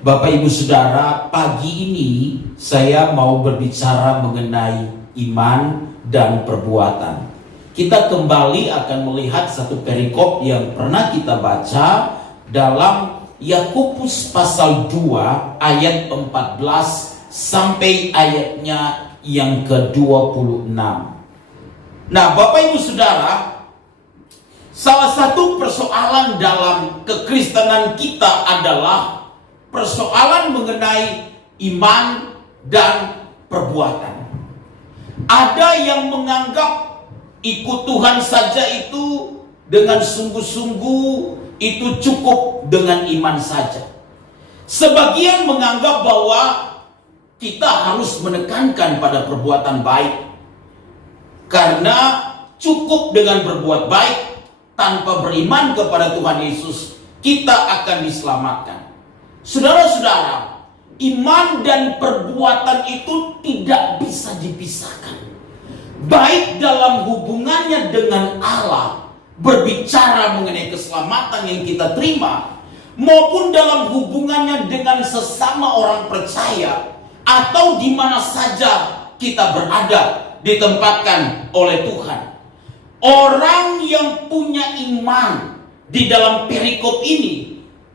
Bapak Ibu Saudara, pagi ini saya mau berbicara mengenai iman dan perbuatan. Kita kembali akan melihat satu perikop yang pernah kita baca dalam Yakobus pasal 2 ayat 14 sampai ayatnya yang ke-26. Nah, Bapak Ibu Saudara, salah satu persoalan dalam kekristenan kita adalah persoalan mengenai iman dan perbuatan. Ada yang menganggap ikut Tuhan saja itu dengan sungguh-sungguh itu cukup dengan iman saja. Sebagian menganggap bahwa kita harus menekankan pada perbuatan baik, karena cukup dengan berbuat baik tanpa beriman kepada Tuhan Yesus kita akan diselamatkan. Saudara-saudara, iman dan perbuatan itu tidak bisa dipisahkan. Baik dalam hubungannya dengan Allah, berbicara mengenai keselamatan yang kita terima, maupun dalam hubungannya dengan sesama orang percaya, atau di mana saja kita berada, ditempatkan oleh Tuhan. Orang yang punya iman di dalam perikop ini,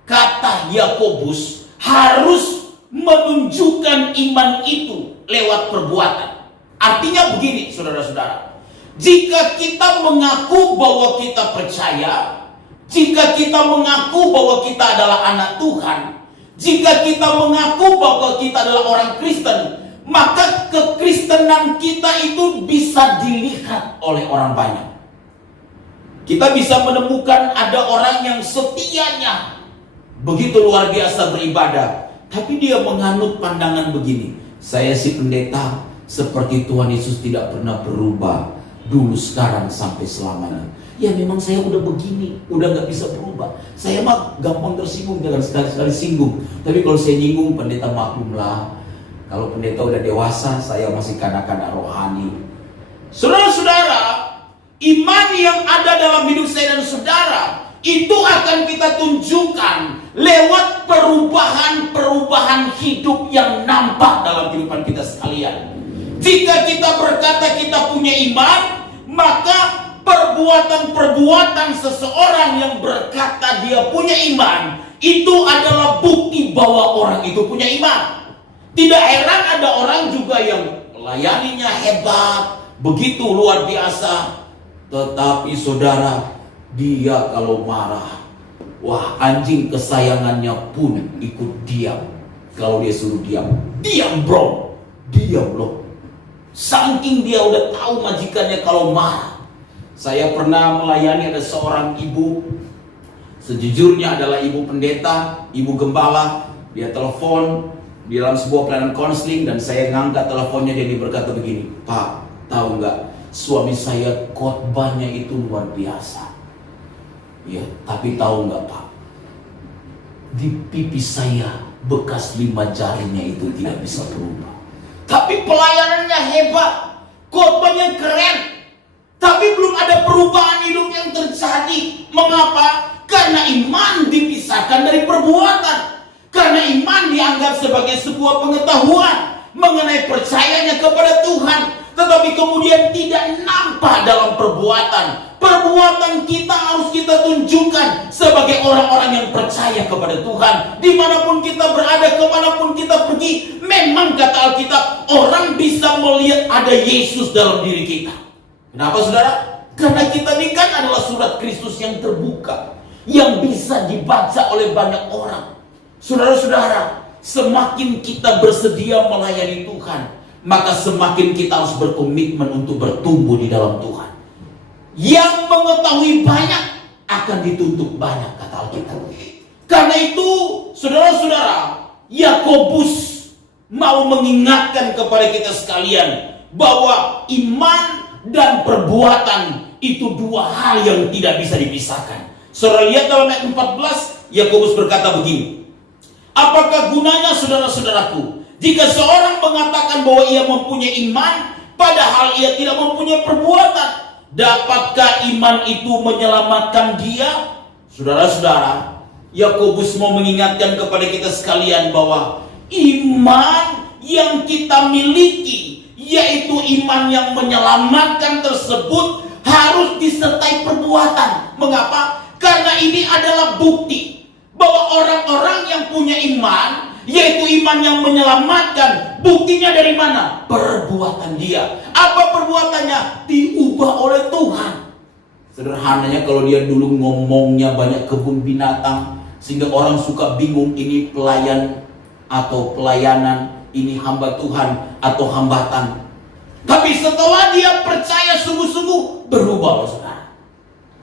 kata Yakobus, harus menunjukkan iman itu lewat perbuatan. Artinya begini, saudara-saudara, jika kita mengaku bahwa kita percaya, jika kita mengaku bahwa kita adalah anak Tuhan, jika kita mengaku bahwa kita adalah orang Kristen, maka kekristenan kita itu bisa dilihat oleh orang banyak. Kita bisa menemukan ada orang yang setianya begitu luar biasa beribadah, tapi dia menganut pandangan begini: saya si pendeta seperti Tuhan Yesus tidak pernah berubah, dulu, sekarang, sampai selamanya. Ya memang saya udah begini, udah gak bisa berubah. Saya mah gampang tersinggung, jangan sekali-sekali singgung. Tapi kalau saya nyinggung, pendeta maklumlah. Kalau pendeta udah dewasa, saya masih kanak-kanak rohani. Saudara-saudara, iman yang ada dalam hidup saya dan saudara, itu akan kita tunjukkan lewat perubahan-perubahan hidup yang nampak dalam kehidupan kita sekalian. Jika kita berkata kita punya iman, maka perbuatan-perbuatan seseorang yang berkata dia punya iman, itu adalah bukti bahwa orang itu punya iman. Tidak heran ada orang juga yang melayaninya hebat, begitu luar biasa, tetapi saudara, dia kalau marah, wah, anjing kesayangannya pun ikut diam. Kalau dia suruh diam, diam bro, diam loh. Saking dia udah tahu majikannya kalau marah. Saya pernah melayani ada seorang ibu, sejujurnya adalah ibu pendeta, ibu gembala. Dia telepon di dalam sebuah pelayanan konseling, dan saya ngangkat teleponnya. Dia berkata begini, Pak, tahu nggak, suami saya khotbahnya itu luar biasa. Ya, tapi tahu nggak Pak, di pipi saya bekas 5 jarinya itu tidak bisa berubah. Tapi pelayanannya hebat, khotbahnya keren, tapi belum ada perubahan hidup yang terjadi. Mengapa? Karena iman dipisahkan dari perbuatan. Karena iman dianggap sebagai sebuah pengetahuan mengenai percayanya kepada Tuhan, tetapi kemudian tidak nampak dalam perbuatan. Perbuatan kita harus kita tunjukkan sebagai orang-orang yang percaya kepada Tuhan. Dimanapun kita berada, kemanapun kita pergi, memang kata Alkitab, orang bisa melihat ada Yesus dalam diri kita. Kenapa saudara? Karena kita ini kan adalah surat Kristus yang terbuka, yang bisa dibaca oleh banyak orang. Saudara-saudara, semakin kita bersedia melayani Tuhan, maka semakin kita harus berkomitmen untuk bertumbuh di dalam Tuhan. Yang mengetahui banyak akan dituntut banyak, kata Alkitab. Karena itu, saudara-saudara, Yakobus mau mengingatkan kepada kita sekalian bahwa iman dan perbuatan itu dua hal yang tidak bisa dipisahkan. Saudara lihat dalam ayat 14, Yakobus berkata begini, apakah gunanya saudara-saudaraku jika seorang mengatakan bahwa ia mempunyai iman, padahal ia tidak mempunyai perbuatan? Dapatkah iman itu menyelamatkan dia? Saudara-saudara, Yakobus mau mengingatkan kepada kita sekalian bahwa iman yang kita miliki, yaitu iman yang menyelamatkan tersebut, harus disertai perbuatan. Mengapa? Karena ini adalah bukti bahwa orang-orang yang punya iman, yaitu iman yang menyelamatkan, buktinya dari mana? Perbuatan dia. Apa perbuatannya? Diubah oleh Tuhan. Sederhananya, kalau dia dulu ngomongnya banyak kebun binatang, sehingga orang suka bingung ini pelayan atau pelayanan, ini hamba Tuhan atau hambatan. Tapi setelah dia percaya sungguh-sungguh, berubah loh saudara.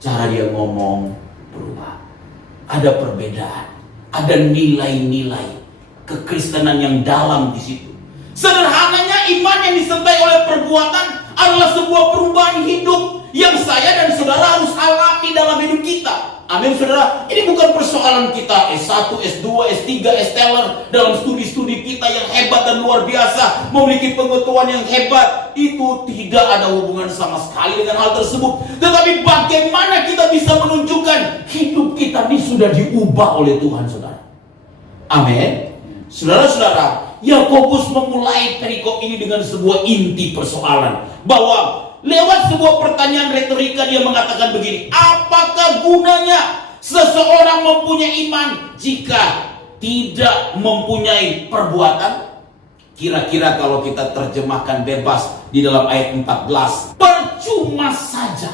Cara dia ngomong berubah. Ada perbedaan, ada nilai-nilai kekristenan yang dalam di situ. Sederhananya, iman yang disertai oleh perbuatan adalah sebuah perubahan hidup yang saya dan saudara harus alami dalam hidup kita. Amin saudara. Ini bukan persoalan kita S1, S2, S3, S-Teller dalam studi-studi kita yang hebat dan luar biasa, memiliki pengetahuan yang hebat. Itu tidak ada hubungan sama sekali dengan hal tersebut. Tetapi bagaimana kita bisa menunjukkan hidup kita ini sudah diubah oleh Tuhan saudara. Amin. Saudara-saudara, Yakobus memulai perikop ini dengan sebuah inti persoalan, bahwa lewat sebuah pertanyaan retorika dia mengatakan begini: apakah gunanya seseorang mempunyai iman jika tidak mempunyai perbuatan? Kira-kira kalau kita terjemahkan bebas di dalam ayat 14, percuma saja.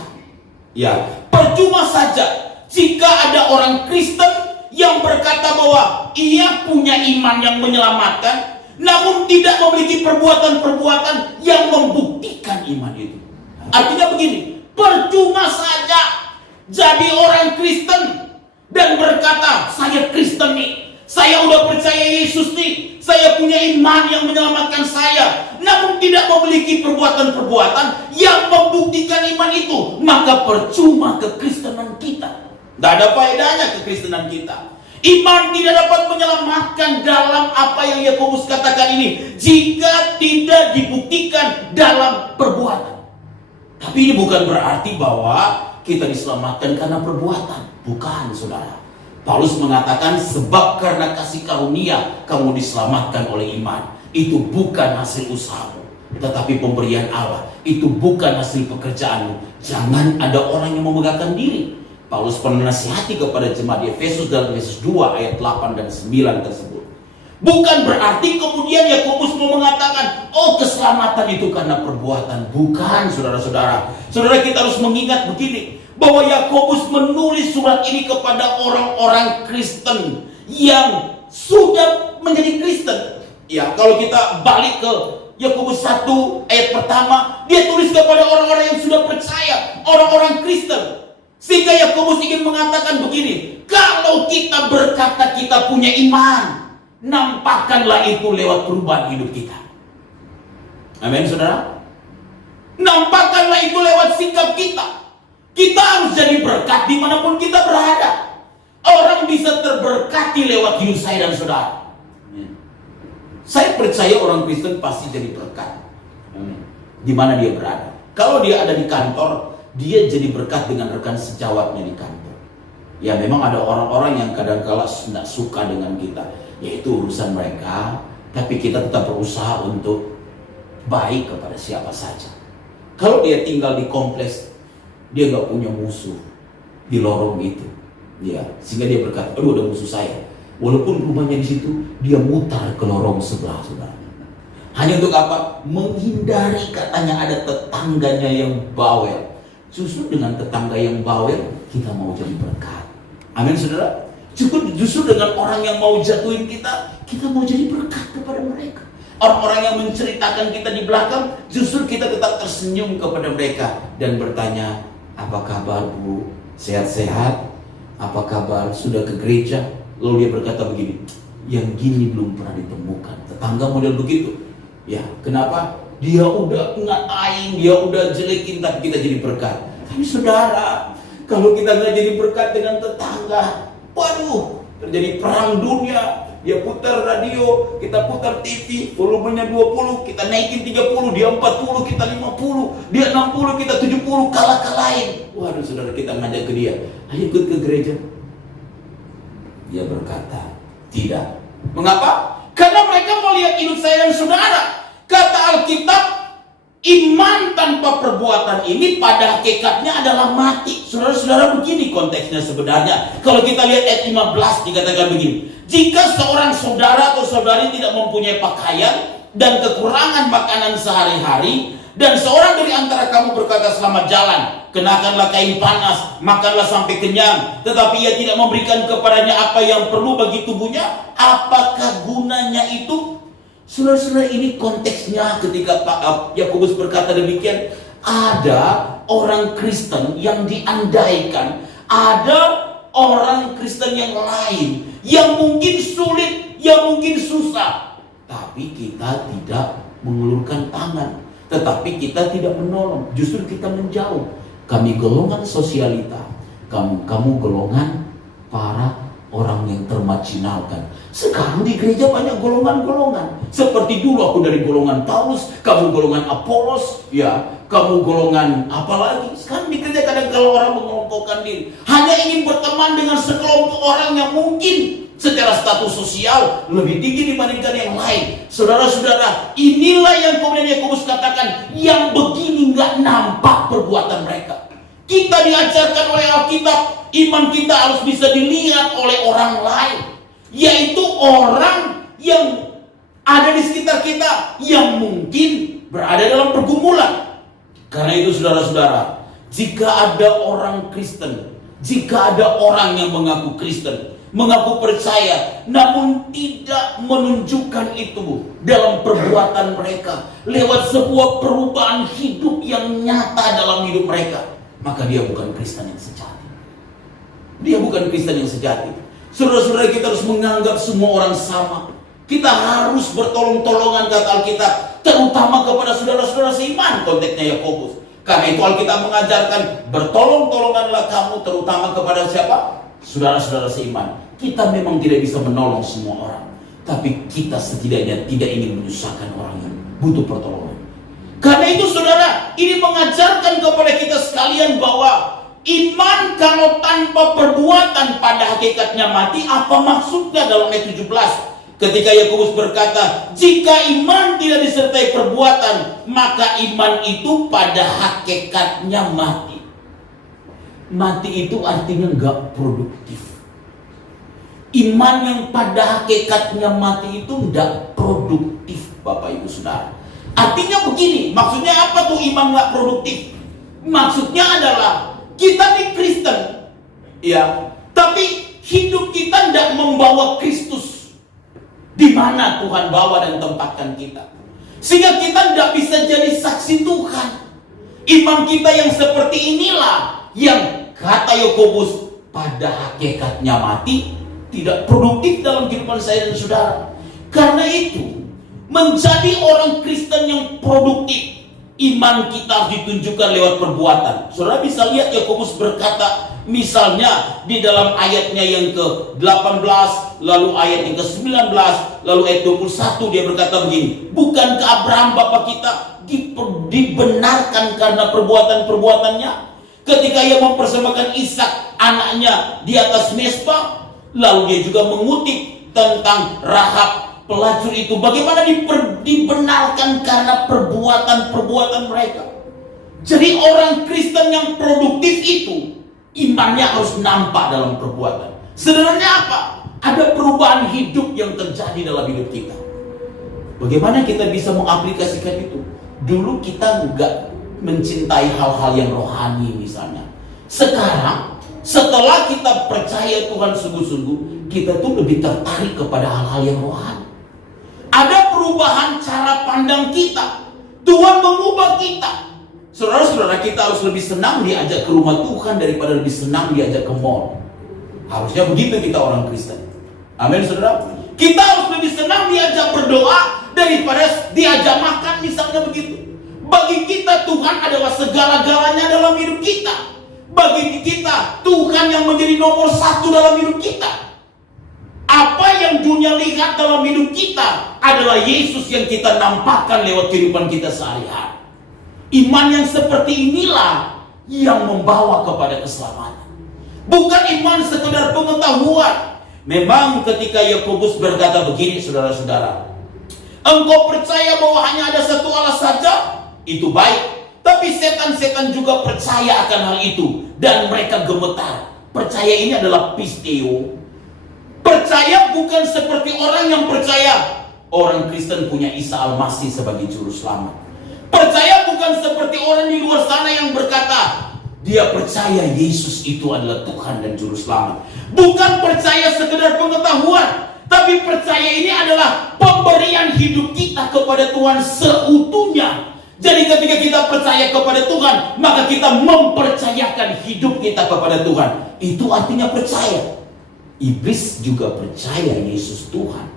Ya, percuma saja jika ada orang Kristen yang berkata bahwa ia punya iman yang menyelamatkan, namun tidak memiliki perbuatan-perbuatan yang membuktikan iman itu. Artinya begini, percuma saja jadi orang Kristen dan berkata, saya Kristen nih, saya udah percaya Yesus nih, saya punya iman yang menyelamatkan saya, namun tidak memiliki perbuatan-perbuatan yang membuktikan iman itu, maka percuma kekristenan kita. Tidak ada faedahnya kekristenan kita. Iman tidak dapat menyelamatkan dalam apa yang Yakobus katakan ini jika tidak dibuktikan dalam perbuatan. Tapi ini bukan berarti bahwa kita diselamatkan karena perbuatan. Bukan saudara. Paulus mengatakan sebab karena kasih karunia kamu diselamatkan oleh iman. Itu bukan hasil usahamu, tetapi pemberian Allah. Itu bukan hasil pekerjaanmu. Jangan ada orang yang memegahkan diri. Paulus pernah nasihati kepada jemaat di Efesus dalam Efesus 2 ayat 8 dan 9 tersebut. Bukan berarti kemudian Yakobus mau mengatakan, oh keselamatan itu karena perbuatan. Bukan saudara-saudara. Saudara, kita harus mengingat begini, bahwa Yakobus menulis surat ini kepada orang-orang Kristen yang sudah menjadi Kristen. Ya, kalau kita balik ke Yakobus 1 ayat pertama, dia tulis kepada orang-orang yang sudah percaya, orang-orang Kristen. Sehingga Yakobus ingin mengatakan begini, kalau kita berkata kita punya iman, nampakkanlah itu lewat perubahan hidup kita. Amin saudara. Nampakkanlah itu lewat sikap kita. Kita harus jadi berkat dimanapun kita berada. Orang bisa terberkati lewat hidup saya dan saudara. Saya percaya orang Kristen pasti jadi berkat. Di mana dia berada. Kalau dia ada di kantor, dia jadi berkat dengan rekan sejawatnya di kantor. Ya memang ada orang-orang yang kadang-kala tidak suka dengan kita, yaitu urusan mereka. Tapi kita tetap berusaha untuk baik kepada siapa saja. Kalau dia tinggal di kompleks, dia gak punya musuh di lorong itu. Ya, sehingga dia berkata, aduh ada musuh saya. Walaupun rumahnya di situ, dia mutar ke lorong sebelah, saudara. Hanya untuk apa? Menghindari katanya ada tetangganya yang bawel. Justru dengan tetangga yang bawel, kita mau jadi berkat. Amin saudara. Justru dengan orang yang mau jatuhin kita, kita mau jadi berkat kepada mereka. Orang-orang yang menceritakan kita di belakang, justru kita tetap tersenyum kepada mereka dan bertanya, apa kabar Bu? Sehat-sehat? Apa kabar? Sudah ke gereja? Lalu dia berkata begini, yang gini belum pernah ditemukan. Tetangga model begitu. Ya, kenapa? Dia udah ngatain, dia udah jelekin, tapi kita jadi berkat. Tapi saudara, kalau kita nggak jadi berkat dengan tetangga, waduh, terjadi perang dunia. Dia putar radio, kita putar TV, volumenya 20, kita naikin 30, dia 40, kita 50, dia 60, kita 70, kalah-kalahin. Waduh saudara, kita ngajak ke dia, ayo ikut ke gereja. Dia berkata, tidak. Mengapa? Karena mereka melihat hidup saya dan saudara. Kata Alkitab, iman tanpa perbuatan ini pada hakikatnya adalah mati. Saudara-saudara, begini konteksnya sebenarnya. Kalau kita lihat ayat 15 dikatakan begini. Jika seorang saudara atau saudari tidak mempunyai pakaian dan kekurangan makanan sehari-hari, dan seorang dari antara kamu berkata selamat jalan, kenakanlah kain panas, makanlah sampai kenyang, tetapi ia tidak memberikan kepadanya apa yang perlu bagi tubuhnya, apakah gunanya itu? Saudara-saudara, ini konteksnya ketika Yakobus berkata demikian. Ada orang Kristen yang diandaikan, ada orang Kristen yang lain yang mungkin sulit, yang mungkin susah, tapi kita tidak mengulurkan tangan, tetapi kita tidak menolong, justru kita menjauh. Kami golongan sosialita, kamu golongan para orang yang termarginalkan. Sekarang di gereja banyak golongan-golongan. Seperti dulu aku dari golongan Paulus, kamu golongan Apolos, ya, kamu golongan apa lagi? Sekarang di gereja kadang kalau orang mengelompokkan diri, hanya ingin berteman dengan sekelompok orang yang mungkin secara status sosial lebih tinggi dibandingkan yang lain. Saudara-saudara, inilah yang kemudian Yakobus katakan, yang begini nggak nampak perbuatan mereka. Kita diajarkan oleh Alkitab, iman kita harus bisa dilihat oleh orang lain, yaitu orang yang ada di sekitar kita yang mungkin berada dalam pergumulan. Karena itu saudara-saudara, jika ada orang Kristen, jika ada orang yang mengaku Kristen, mengaku percaya, namun tidak menunjukkan itu dalam perbuatan mereka, lewat sebuah perubahan hidup yang nyata dalam hidup mereka, maka dia bukan Kristen yang sejati. Dia bukan Kristen yang sejati. Saudara-saudara, kita harus menganggap semua orang sama. Kita harus bertolong-tolongan, kata Alkitab, terutama kepada saudara-saudara seiman, konteksnya Yakobus. Karena itu Alkitab mengajarkan, bertolong-tolonganlah kamu terutama kepada siapa? Saudara-saudara seiman. Kita memang tidak bisa menolong semua orang, tapi kita setidaknya tidak ingin menyusahkan orang yang butuh pertolongan. Karena itu saudara, ini mengajarkan kepada kita sekalian bahwa iman kalau tanpa perbuatan pada hakikatnya mati. Apa maksudnya dalam ayat 17? Ketika Yakobus berkata, jika iman tidak disertai perbuatan, maka iman itu pada hakikatnya mati. Mati itu artinya nggak produktif. Iman yang pada hakikatnya mati itu nggak produktif, Bapak Ibu Saudara. Artinya begini, maksudnya apa tuh iman nggak produktif? Maksudnya adalah kita di Kristen, ya, tapi hidup kita tidak membawa Kristus di mana Tuhan bawa dan tempatkan kita, sehingga kita tidak bisa jadi saksi Tuhan. Iman kita yang seperti inilah yang kata Yakobus pada hakikatnya mati, tidak produktif dalam kehidupan saya dan saudara. Karena itu, menjadi orang Kristen yang produktif, iman kita harus ditunjukkan lewat perbuatan. Saudara bisa lihat Yakobus berkata, misalnya di dalam ayatnya yang ke-18, lalu ayat yang ke-19, lalu ayat 21, dia berkata begini, bukankah Abraham bapak kita dibenarkan karena perbuatan-perbuatannya? Ketika ia mempersembahkan Ishak anaknya di atas mezbah, lalu dia juga mengutip tentang Rahab pelacur itu, bagaimana dibenarkan karena perbuatan-perbuatan mereka. Jadi orang Kristen yang produktif itu imannya harus nampak dalam perbuatan. Sebenarnya apa? Ada perubahan hidup yang terjadi dalam hidup kita. Bagaimana kita bisa mengaplikasikan itu? Dulu kita nggak mencintai hal-hal yang rohani misalnya. Sekarang setelah kita percaya Tuhan sungguh-sungguh, kita tuh lebih tertarik kepada hal-hal yang rohani. Ada perubahan cara pandang kita. Tuhan mengubah kita. Saudara-saudara, kita harus lebih senang diajak ke rumah Tuhan daripada lebih senang diajak ke mall. Harusnya begitu kita orang Kristen. Amin, saudara. Kita harus lebih senang diajak berdoa daripada diajak makan, misalnya begitu. Bagi kita Tuhan adalah segala-galanya dalam hidup kita. Bagi kita Tuhan yang menjadi nomor satu dalam hidup kita. Apa yang dunia lihat dalam hidup kita adalah Yesus yang kita nampakkan lewat kehidupan kita sehari-hari. Iman yang seperti inilah yang membawa kepada keselamatan. Bukan iman sekedar pengetahuan, Memang ketika Yakobus berkata begini, saudara-saudara, engkau percaya bahwa hanya ada satu Allah saja, itu baik. Tapi setan-setan juga percaya akan hal itu, dan mereka gemetar. Percaya ini adalah pisteo. Percaya bukan seperti orang yang percaya orang Kristen punya Isa Al-Masih sebagai juru selamat. Percaya bukan seperti orang di luar sana yang berkata dia percaya Yesus itu adalah Tuhan dan juru selamat. Bukan percaya sekedar pengetahuan, tapi percaya ini adalah pemberian hidup kita kepada Tuhan seutuhnya. Jadi ketika kita percaya kepada Tuhan, maka kita mempercayakan hidup kita kepada Tuhan. Itu artinya percaya. Iblis juga percaya Yesus Tuhan.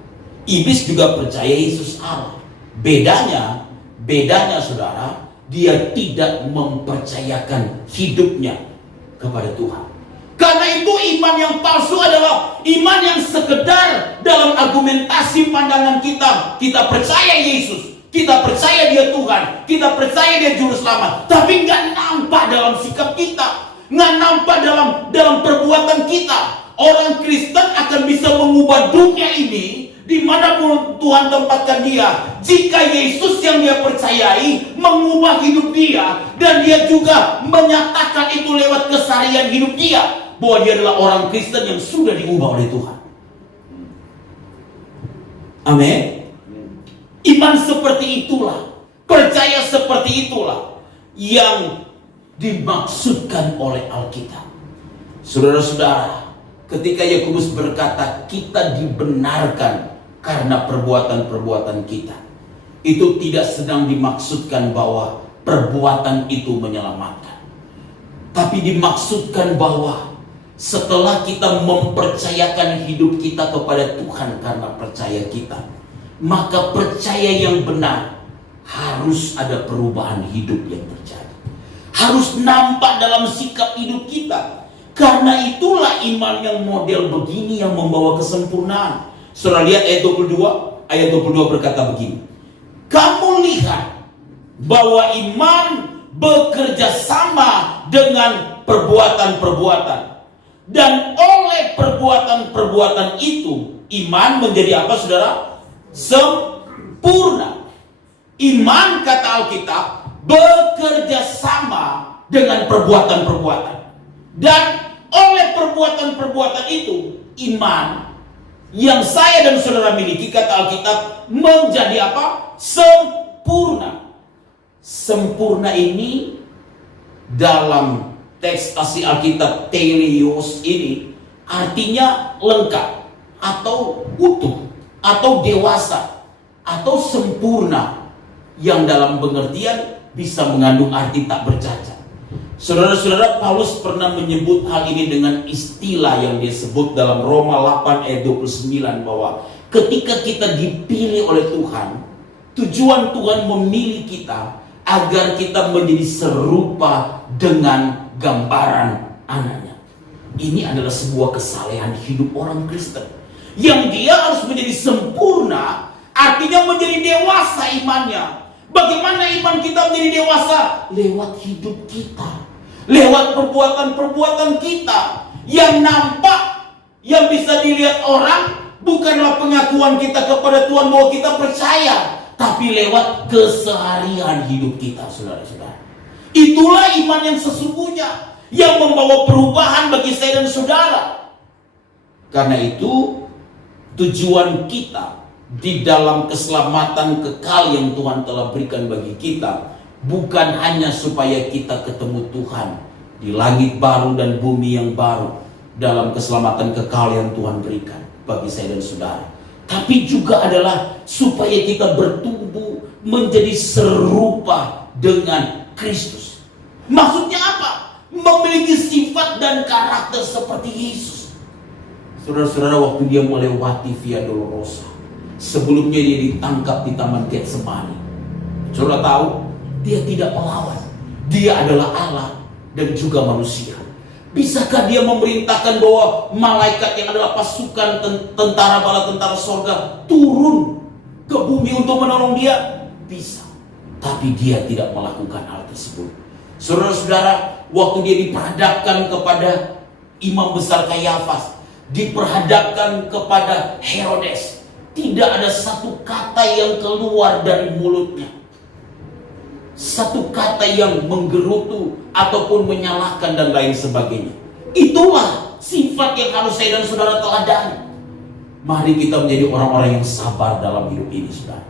Iblis juga percaya Yesus Allah. Bedanya saudara, dia tidak mempercayakan hidupnya kepada Tuhan. Karena itu iman yang palsu adalah iman yang sekedar dalam argumentasi pandangan kita. Kita percaya Yesus, kita percaya dia Tuhan, kita percaya dia juru selamat, tapi nggak nampak dalam sikap kita, nggak nampak dalam perbuatan kita. Orang Kristen akan bisa mengubah dunia ini dimanapun Tuhan tempatkan dia, jika Yesus yang dia percayai mengubah hidup dia, dan dia juga menyatakan itu lewat keseharian hidup dia, bahwa dia adalah orang Kristen yang sudah diubah oleh Tuhan. Amin. Iman seperti itulah, percaya seperti itulah yang dimaksudkan oleh Alkitab. Saudara-saudara, ketika Yakobus berkata kita dibenarkan karena perbuatan-perbuatan kita, itu tidak sedang dimaksudkan bahwa perbuatan itu menyelamatkan, tapi dimaksudkan bahwa setelah kita mempercayakan hidup kita kepada Tuhan karena percaya kita, maka percaya yang benar harus ada perubahan hidup yang terjadi, harus nampak dalam sikap hidup kita. Karena itulah iman yang model begini yang membawa kesempurnaan. Saudara lihat ayat 22 berkata begini, kamu lihat bahwa iman bekerja sama dengan perbuatan-perbuatan, dan oleh perbuatan-perbuatan itu iman menjadi apa saudara? Sempurna. Iman, kata Alkitab, bekerja sama dengan perbuatan-perbuatan, dan oleh perbuatan-perbuatan itu iman yang saya dan saudara miliki, kata Alkitab, menjadi apa? Sempurna. Sempurna ini dalam teks asli Alkitab teleos ini artinya lengkap, atau utuh, atau dewasa, atau sempurna, yang dalam pengertian bisa mengandung arti tak bercacat. Saudara-saudara, Paulus pernah menyebut hal ini dengan istilah yang disebut dalam Roma 8 ayat 29, bahwa ketika kita dipilih oleh Tuhan, tujuan Tuhan memilih kita agar kita menjadi serupa dengan gambaran anaknya. Ini adalah sebuah kesalehan hidup orang Kristen, yang dia harus menjadi sempurna, artinya menjadi dewasa imannya. Bagaimana iman kita menjadi dewasa? Lewat hidup kita, lewat perbuatan-perbuatan kita yang nampak, yang bisa dilihat orang. Bukanlah pengakuan kita kepada Tuhan bahwa kita percaya, tapi lewat keseharian hidup kita, saudara-saudara. Itulah iman yang sesungguhnya, yang membawa perubahan bagi saya dan saudara. Karena itu tujuan kita di dalam keselamatan kekal yang Tuhan telah berikan bagi kita, bukan hanya supaya kita ketemu Tuhan di langit baru dan bumi yang baru, dalam keselamatan kekal yang Tuhan berikan bagi saya dan saudara, tapi juga adalah supaya kita bertumbuh menjadi serupa dengan Kristus. Maksudnya apa? Memiliki sifat dan karakter seperti Yesus. Saudara-saudara, waktu dia melewati Via Dolorosa, sebelumnya dia ditangkap di Taman Getsemani, saudara tahu, dia tidak melawan. Dia adalah Allah dan juga manusia. Bisakah dia memerintahkan bahwa malaikat yang adalah pasukan tentara bala tentara sorga turun ke bumi untuk menolong dia? Bisa. Tapi dia tidak melakukan hal tersebut. Saudara-saudara, waktu dia diperhadapkan kepada imam besar Kayafas, diperhadapkan kepada Herodes, tidak ada satu kata yang keluar dari mulutnya. Satu kata yang menggerutu ataupun menyalahkan dan lain sebagainya. Itulah sifat yang harus saya dan saudara teladani. Mari kita menjadi orang-orang yang sabar dalam hidup ini, saudara.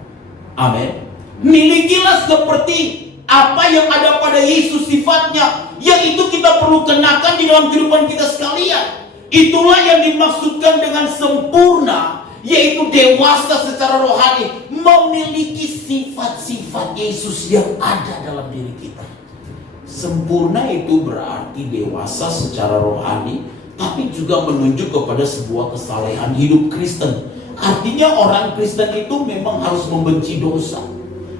Amin. Milikilah seperti apa yang ada pada Yesus sifatnya, yang itu kita perlu kenakan di dalam kehidupan kita sekalian. Itulah yang dimaksudkan dengan sempurna, yaitu dewasa secara rohani, memiliki sifat-sifat Yesus yang ada dalam diri kita. Sempurna itu berarti dewasa secara rohani, tapi juga menunjuk kepada sebuah kesalehan hidup Kristen. Artinya orang Kristen itu memang harus membenci dosa.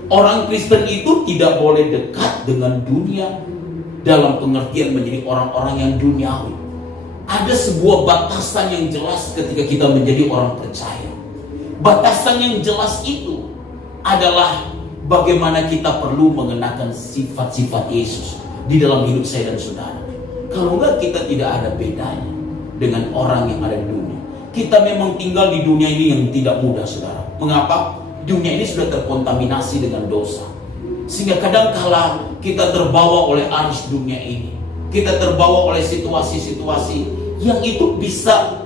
Orang Kristen itu tidak boleh dekat dengan dunia dalam pengertian menjadi orang-orang yang duniawi. Ada sebuah batasan yang jelas ketika kita menjadi orang percaya. Batasan yang jelas itu adalah bagaimana kita perlu mengenakan sifat-sifat Yesus di dalam hidup saya dan saudara. Kalau enggak, kita tidak ada bedanya dengan orang yang ada di dunia. Kita memang tinggal di dunia ini yang tidak mudah, saudara. Mengapa? Dunia ini sudah terkontaminasi dengan dosa. Sehingga kadangkala kita terbawa oleh arus dunia ini. Kita terbawa oleh situasi-situasi yang itu bisa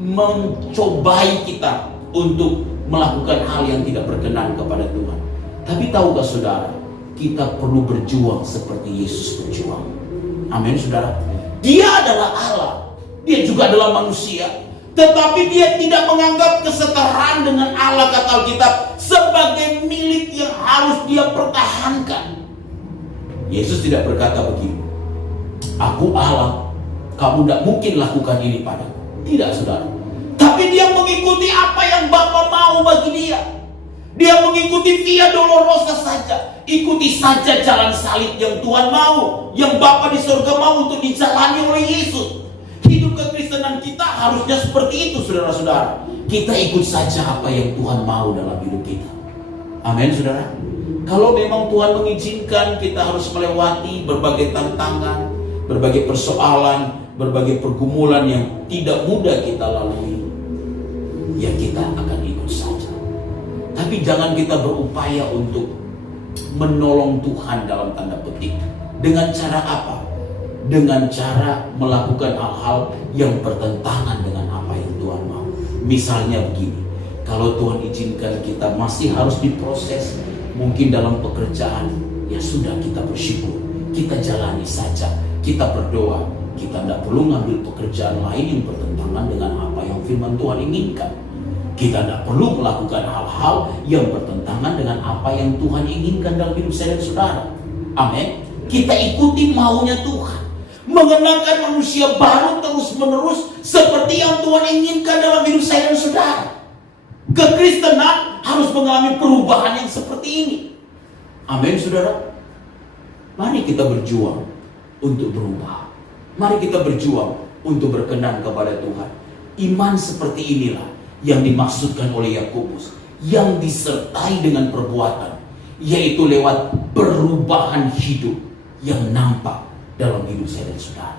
mencobai kita untuk melakukan hal yang tidak berkenan kepada Tuhan. Tapi tahukah saudara, kita perlu berjuang seperti Yesus berjuang. Amin, saudara. Dia adalah Allah, dia juga adalah manusia, tetapi dia tidak menganggap kesetaraan dengan Allah, kata Alkitab, sebagai milik yang harus dia pertahankan. Yesus tidak berkata begini, aku Allah, kamu tidak mungkin lakukan ini padaku. Tidak, saudara. Tapi dia mengikuti apa yang Bapa mau bagi dia. Dia mengikuti via dolorosa saja. Ikuti saja jalan salib yang Tuhan mau, yang Bapa di surga mau untuk dijalani oleh Yesus. Hidup kekristenan kita harusnya seperti itu, saudara-saudara. Kita ikut saja apa yang Tuhan mau dalam hidup kita. Amin, saudara. Kalau memang Tuhan mengizinkan kita harus melewati berbagai tantangan, berbagai persoalan, berbagai pergumulan yang tidak mudah kita lalui, ya kita akan ikut saja. Tapi jangan kita berupaya untuk menolong Tuhan dalam tanda petik. Dengan cara apa? Dengan cara melakukan hal-hal yang bertentangan dengan apa yang Tuhan mau. Misalnya begini, kalau Tuhan izinkan kita masih harus diproses, mungkin dalam pekerjaan, ya sudah, kita bersyukur, kita jalani saja, kita berdoa. Kita tidak perlu ngambil pekerjaan lain yang bertentangan dengan apa yang firman Tuhan inginkan. Kita tidak perlu melakukan hal-hal yang bertentangan dengan apa yang Tuhan inginkan dalam hidup saya dan saudara. Amin. Kita ikuti maunya Tuhan, mengenakan manusia baru terus-menerus seperti yang Tuhan inginkan dalam hidup saya dan saudara. Kekristenan harus mengalami perubahan yang seperti ini. Amin, saudara. Mari kita berjuang untuk berubah. Mari kita berjuang untuk berkenan kepada Tuhan. Iman seperti inilah yang dimaksudkan oleh Yakobus, yang disertai dengan perbuatan, yaitu lewat perubahan hidup yang nampak dalam hidup saya dan saudara.